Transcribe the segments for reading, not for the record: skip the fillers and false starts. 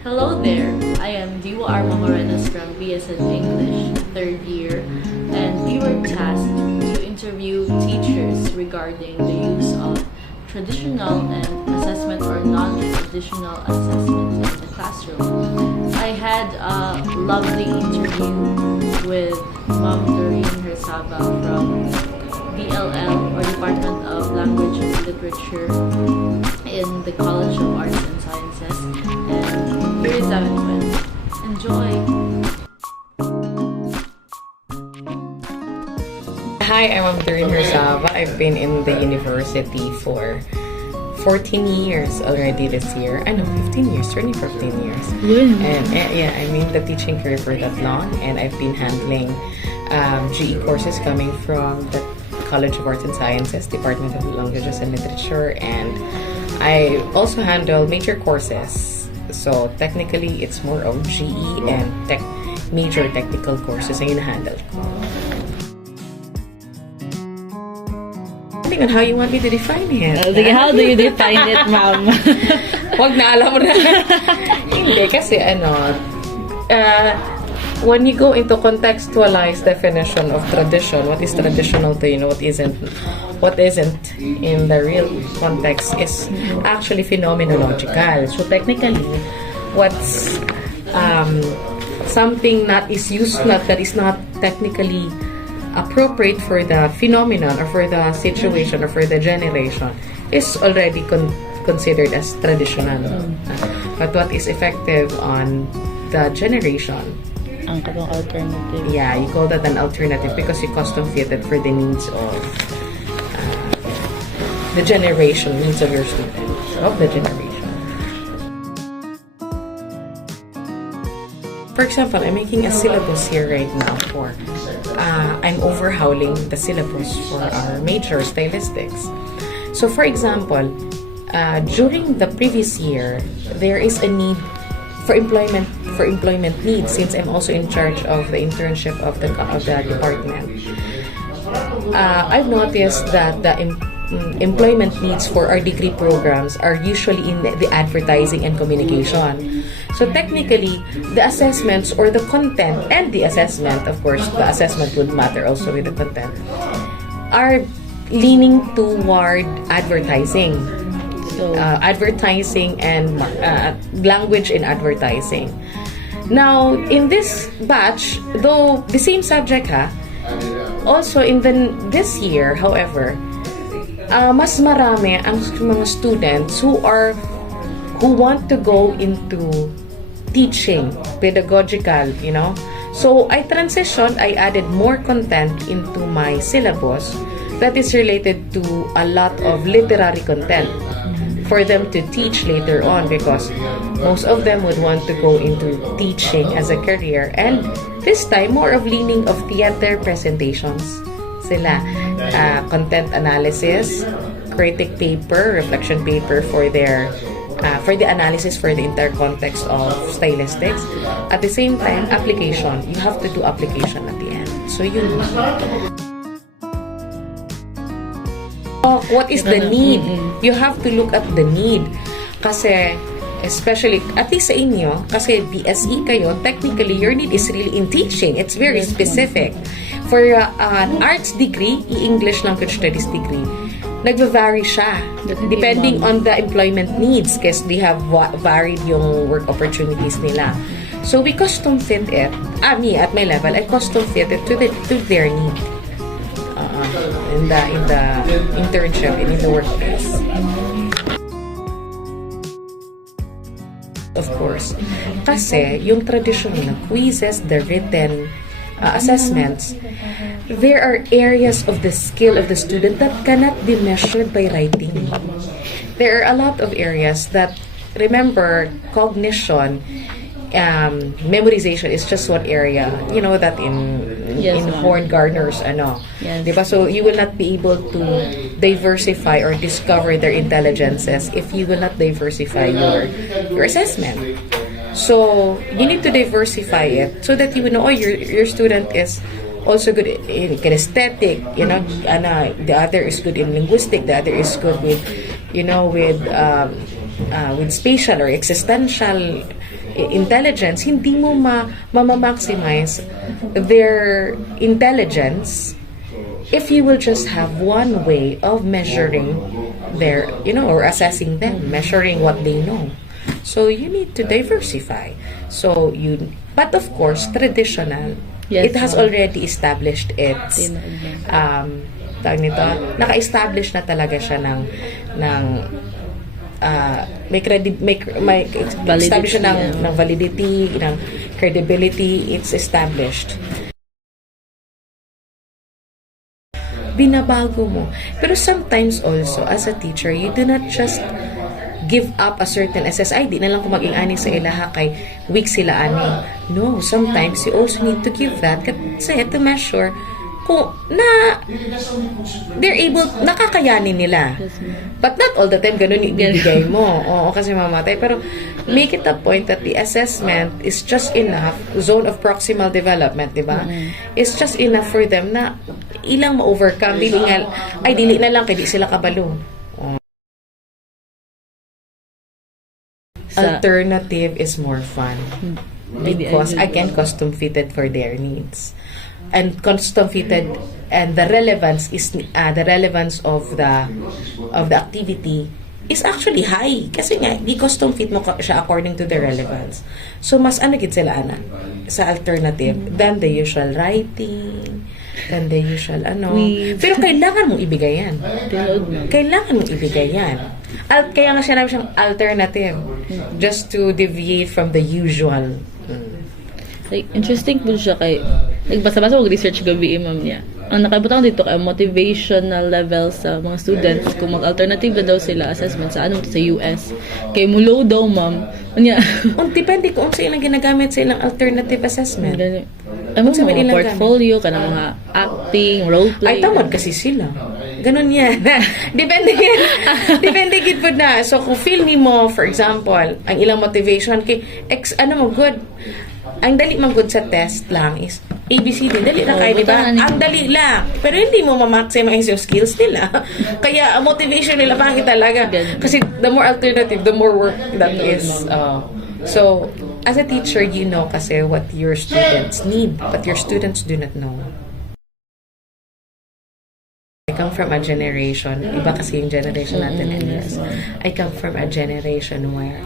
Hello there, I am Diwa Arma Morenas from BSN English, 3rd year, and we were tasked to interview teachers regarding the use of traditional and assessment or non-traditional assessment in the classroom. I had a lovely interview with Ma'am Doreen Hersaba from DLL or Department of Language and Literature in the College of Arts and Sciences, and here is how it went. Enjoy! Hi, I'm Doreen Hersaba. I've been in the university for 14 years already this year. I know, 15 years, turning 15 years. And yeah, I'm in the teaching career for that long, and I've been handling GE courses coming from the College of Arts and Sciences, Department of Languages and Literature, and I also handle major courses. So technically, it's more of GE and major technical courses na handle. Depending on how you want me to define it. How do you define it, ma'am? Wag na, alam mo na. Hindi, kasi when you go into contextualized definition of tradition, what is traditional to you, what isn't in the real context is actually phenomenological. So technically, what's something that is not technically appropriate for the phenomenon or for the situation or for the generation is already considered as traditional. But what is effective on the generation, Ang katong alternative. yeah, you call that an alternative because you custom fit it for the needs of the generation, needs of your students, of the generation. For example, I'm making a syllabus here right now for, I'm overhauling the syllabus for our major stylistics. So for example, during the previous year, there is a need for employment needs, since I'm also in charge of the internship of the department. I've noticed that the employment needs for our degree programs are usually in the advertising and communication. So technically, the assessments or the content and the assessment, of course, the assessment would matter also with the content, are leaning toward advertising. Advertising and language in advertising. Now, in this batch, though the same subject also in this year, however, mas marami ang mga students who want to go into teaching, pedagogical, So I transitioned, I added more content into my syllabus that is related to a lot of literary content for them to teach later on, because most of them would want to go into teaching as a career, and this time more of leaning of theater presentations sila, content analysis, critic paper, reflection paper for their for the analysis for the entire context of stylistics. At the same time, application, you have to do application at the end, so what is the need? You have to look at the need. Kasi, especially, at least sa inyo, kasi BSE kayo, technically, your need is really in teaching. It's very specific. For an arts degree, English Language Studies degree, nagva-vary siya. Depending on the employment needs, kasi they have varied yung work opportunities nila. So, we custom fit it. Me, at my level, I custom fit it to their need. In the internship and in the workplace. Of course, kasi yung traditional quizzes, the written assessments, there are areas of the skill of the student that cannot be measured by writing. There are a lot of areas that, remember, cognition, memorization is just one area. You know that in Horn-Gardner's diba? So you will not be able to diversify or discover their intelligences if you will not diversify your assessment. So you need to diversify it so that you will know your student is also good in kinesthetic, the other is good in linguistic, the other is good with with spatial or existential intelligence, hindi mo ma-maximize their intelligence if you will just have one way of measuring their, or assessing them, measuring what they know. So you need to diversify. But of course, traditional, Yes, it has ma'am. already established its, tawag nito, naka-establish na talaga siya ng may establish siya ng validity, ng credibility, it's established. Binabago mo. Pero sometimes also, as a teacher, you do not just give up a certain SSI. Di na lang kung maging ani sa ilaha kay weak sila ani. No, sometimes you also need to give that kasi to measure kung they're able, nakakayanin nila. But not all the time ganun yung ibibigay mo. Oo, kasi mamatay. Pero make it a point that the assessment is just enough, zone of proximal development, di ba? It's just enough for them na ilang ma-overcome. Dili na lang, kaya di sila kabalo. Alternative is more fun. Because, again, custom-fitted for their needs. And custom-fitted, and the relevance of the activity is actually high. Kasi nga, di custom-fit mo siya according to the relevance. So, mas gid sila, sa alternative than the usual writing, than the usual Pero kailangan mong ibigay yan. Kailangan mong ibigay yan. Kaya nga siya namin siyang alternative. Just to deviate from the usual. Like, interesting po siya kay nagbasa-basa ko research gabi ma'am niya. Ang nakabutang dito kay motivational level sa mga students kung mag-alternative na daw sila assessment sa sa US. Kay mulo daw ma'am. Anya. Depende kung sa ilang ginagamit sa ilang alternative assessment. Ay mo mga portfolio kanang mga acting, role play. Ay tamad kasi sila. Ganon yan. Depende yan. Depende gid po na. So kung feel ni mo, for example, ang ilang motivation kay good. Ang dali man good sa test lang is ABCD, dali na kayo, di ba? Ang dali lang. Pero hindi mo ma-maximize yung skills nila. Kaya ang motivation nila pangit talaga. Kasi the more alternative, the more work that is. So, as a teacher, you know kasi what your students need, but your students do not know. I come from a generation, iba kasi yung generation natin. I come from a generation where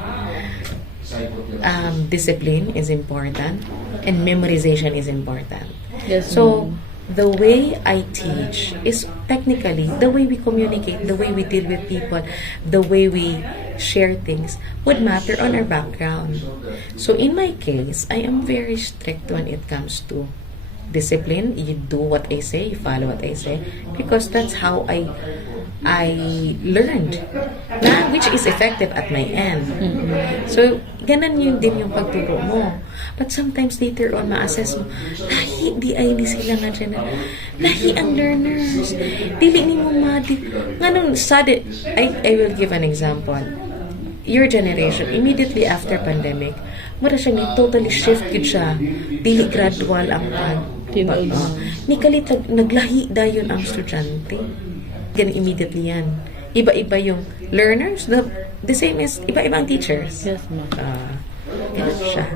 discipline is important and memorization is important. So the way I teach is technically the way we communicate, the way we deal with people, the way we share things would matter on our background. So in my case, I am very strict when it comes to discipline. You do what I say, you follow what I say, because that's how I learned na which is effective at my end. So, ganan yun din yung pagturo mo. But sometimes later on, ma-assess mo, di sila nga dyan. Lahi ang learners. Dili ni mo nganong sudden, I will give an example. Your generation, immediately after pandemic, mara siya ni totally shift yun siya. Dili gradual ang ni kalit naglahi dayon ang estudyante. Ganun immediately yan. Iba-iba yung learners, the same as iba-ibang teachers. Yes, ma'am. Ganun siya.